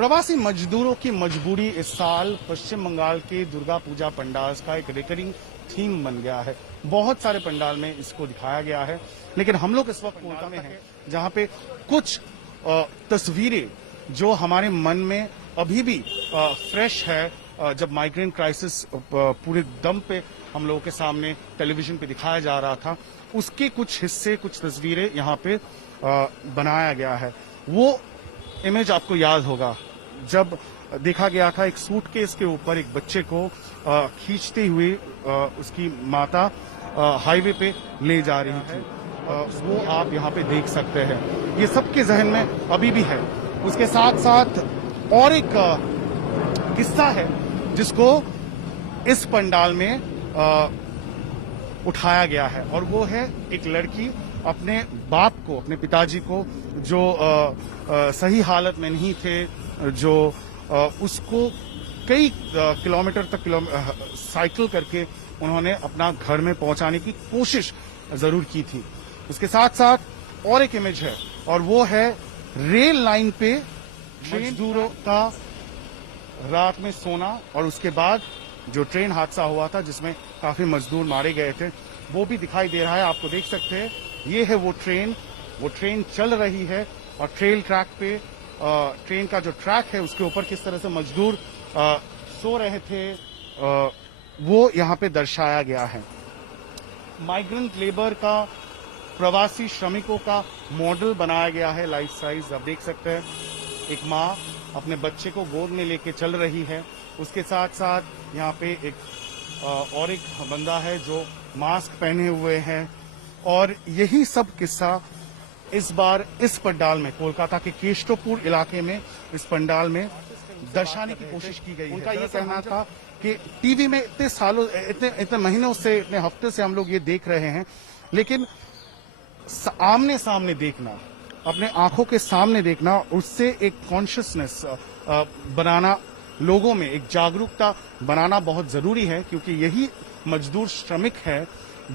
प्रवासी मजदूरों की मजबूरी इस साल पश्चिम बंगाल के दुर्गा पूजा पंडाल का एक रिकरिंग थीम बन गया है। बहुत सारे पंडाल में इसको दिखाया गया है, लेकिन हम लोग इस वक्त कोलकाता में हैं, जहां पे कुछ तस्वीरें जो हमारे मन में अभी भी फ्रेश है। जब माइग्रेंट क्राइसिस पूरे दम पे हम लोगों के सामने टेलीविजन पे दिखाया जा रहा था, उसके कुछ हिस्से, कुछ तस्वीरें यहाँ पे बनाया गया है। वो इमेज आपको याद होगा जब देखा गया था एक सूटकेस के ऊपर एक बच्चे को खींचते हुए उसकी माता हाईवे पे ले जा रही थी। वो आप यहाँ पे देख सकते हैं। ये सबके जहन में अभी भी है। उसके साथ साथ और एक किस्सा है जिसको इस पंडाल में उठाया गया है, और वो है एक लड़की अपने बाप को, अपने पिताजी को, जो सही हालत में नहीं थे, जो उसको कई किलोमीटर तक साइकिल करके उन्होंने अपना घर में पहुंचाने की कोशिश जरूर की थी। उसके साथ साथ और एक इमेज है, और वो है रेल लाइन पे मजदूरों का रात में सोना, और उसके बाद जो ट्रेन हादसा हुआ था जिसमें काफी मजदूर मारे गए थे, वो भी दिखाई दे रहा है। आपको देख सकते हैं, ये है वो ट्रेन चल रही है, और ट्रेन ट्रैक पे ट्रेन का जो ट्रैक है उसके ऊपर किस तरह से मजदूर सो रहे थे, वो यहाँ पे दर्शाया गया है। माइग्रेंट लेबर का, प्रवासी श्रमिकों का मॉडल बनाया गया है लाइफ साइज। आप देख सकते हैं एक माँ अपने बच्चे को गोद में लेके चल रही है। उसके साथ साथ यहाँ पे और एक बंदा है जो मास्क पहने हुए हैं, और यही सब किस्सा इस बार इस पंडाल में, कोलकाता के केशवपुर इलाके में इस पंडाल में दर्शाने की कोशिश की गई है। उनका ये कहना था कि टीवी में इतने सालों, इतने महीनों से, इतने हफ्ते से हम लोग ये देख रहे हैं, लेकिन आमने सामने देखना, अपने आंखों के सामने देखना, उससे एक कॉन्शियसनेस बनाना, लोगों में एक जागरूकता बनाना बहुत जरूरी है, क्योंकि यही मजदूर श्रमिक है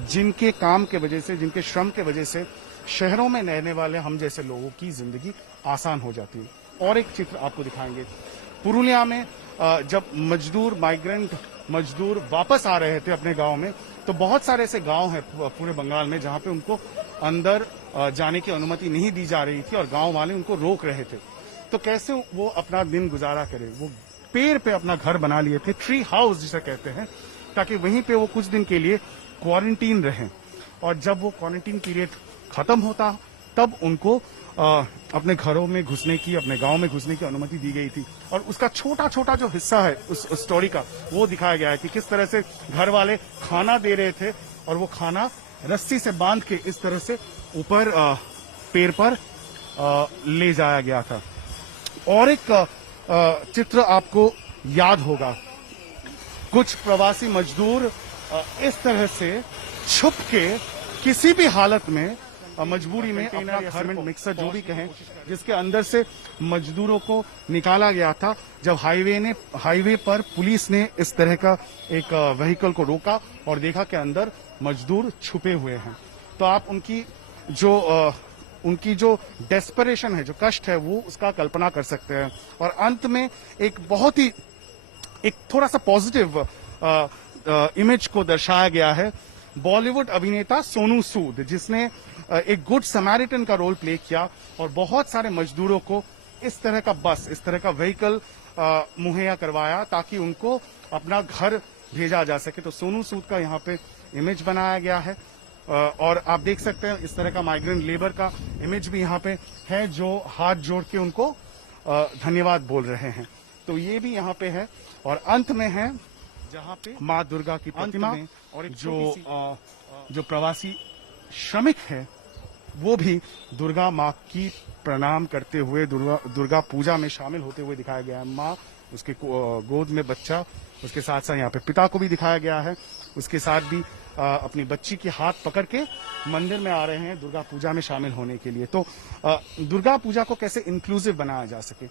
जिनके काम के वजह से, जिनके श्रम के वजह से शहरों में रहने वाले हम जैसे लोगों की जिंदगी आसान हो जाती है। और एक चित्र आपको दिखाएंगे, पुरुलिया में जब माइग्रेंट मजदूर वापस आ रहे थे अपने गांव में, तो बहुत सारे ऐसे गांव हैं पूरे बंगाल में जहां पे उनको अंदर जाने की अनुमति नहीं दी जा रही थी, और गांव वाले उनको रोक रहे थे। तो कैसे वो अपना दिन गुजारा करे? वो पेड़ पे अपना घर बना लिए थे, ट्री हाउस जिसे कहते हैं, ताकि वहीं पे वो कुछ दिन के लिए क्वारंटीन रहें। और जब वो क्वारंटीन पीरियड खत्म होता, तब उनको अपने घरों में घुसने की, अपने गांव में घुसने की अनुमति दी गई थी। और उसका छोटा छोटा जो हिस्सा है उस स्टोरी का, वो दिखाया गया है कि किस तरह से घर वाले खाना दे रहे थे, और वो खाना रस्सी से बांध के इस तरह से ऊपर पेड़ पर ले जाया गया था। और एक चित्र आपको याद होगा, कुछ प्रवासी मजदूर इस तरह से छुप के किसी भी हालत में, मजबूरी में, अपना सीमेंट मिक्सर जो भी कहें, जिसके अंदर से मजदूरों को निकाला गया था, जब हाईवे पर पुलिस ने इस तरह का एक व्हीकल को रोका और देखा कि अंदर मजदूर छुपे हुए हैं, तो आप उनकी जो डेस्परेशन है, जो कष्ट है, वो उसका कल्पना कर सकते हैं। और अंत में एक थोड़ा सा पॉजिटिव इमेज को दर्शाया गया है। बॉलीवुड अभिनेता सोनू सूद, जिसने एक गुड समैरिटन का रोल प्ले किया और बहुत सारे मजदूरों को इस तरह का बस, इस तरह का व्हीकल मुहैया करवाया ताकि उनको अपना घर भेजा जा सके। तो सोनू सूद का यहाँ पे इमेज बनाया गया है, और आप देख सकते हैं इस तरह का माइग्रेंट लेबर का इमेज भी यहाँ पे है, जो हाथ जोड़ के उनको धन्यवाद बोल रहे हैं। तो ये भी यहाँ पे है, और अंत में है जहाँ पे माँ दुर्गा की प्रतिमा, और जो प्रवासी श्रमिक है वो भी दुर्गा माँ की प्रणाम करते हुए दुर्गा पूजा में शामिल होते हुए दिखाया गया है। माँ, उसके गोद में बच्चा, उसके साथ साथ यहाँ पे पिता को भी दिखाया गया है, उसके साथ भी अपनी बच्ची के हाथ पकड़ के मंदिर में आ रहे हैं दुर्गा पूजा में शामिल होने के लिए। तो दुर्गा पूजा को कैसे इंक्लूसिव बनाया जा सके,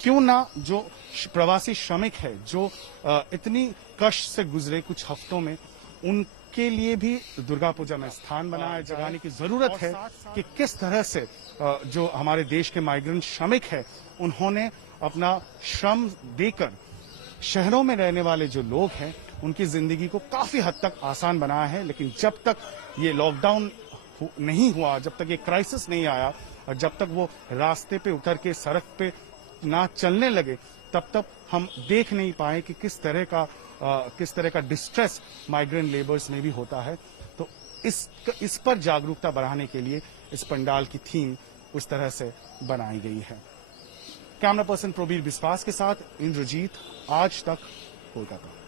क्यों ना जो प्रवासी श्रमिक है, जो इतनी कष्ट से गुजरे कुछ हफ्तों में, उनके लिए भी दुर्गा पूजा में स्थान बनाया जगाने की जरूरत है कि किस तरह से जो हमारे देश के माइग्रेंट श्रमिक है, उन्होंने अपना श्रम देकर शहरों में रहने वाले जो लोग हैं उनकी जिंदगी को काफी हद तक आसान बनाया है। लेकिन जब तक ये लॉकडाउन नहीं हुआ, जब तक ये क्राइसिस नहीं आया और जब तक वो रास्ते पे उतर के सड़क पे ना चलने लगे, तब तक हम देख नहीं पाए कि किस तरह का डिस्ट्रेस माइग्रेंट लेबर्स में भी होता है। तो इस पर जागरूकता बढ़ाने के लिए इस पंडाल की थीम उस तरह से बनाई गई है। कैमरा पर्सन प्रवीर विश्वास के साथ इंद्रजीत, आज तक, कोलकाता।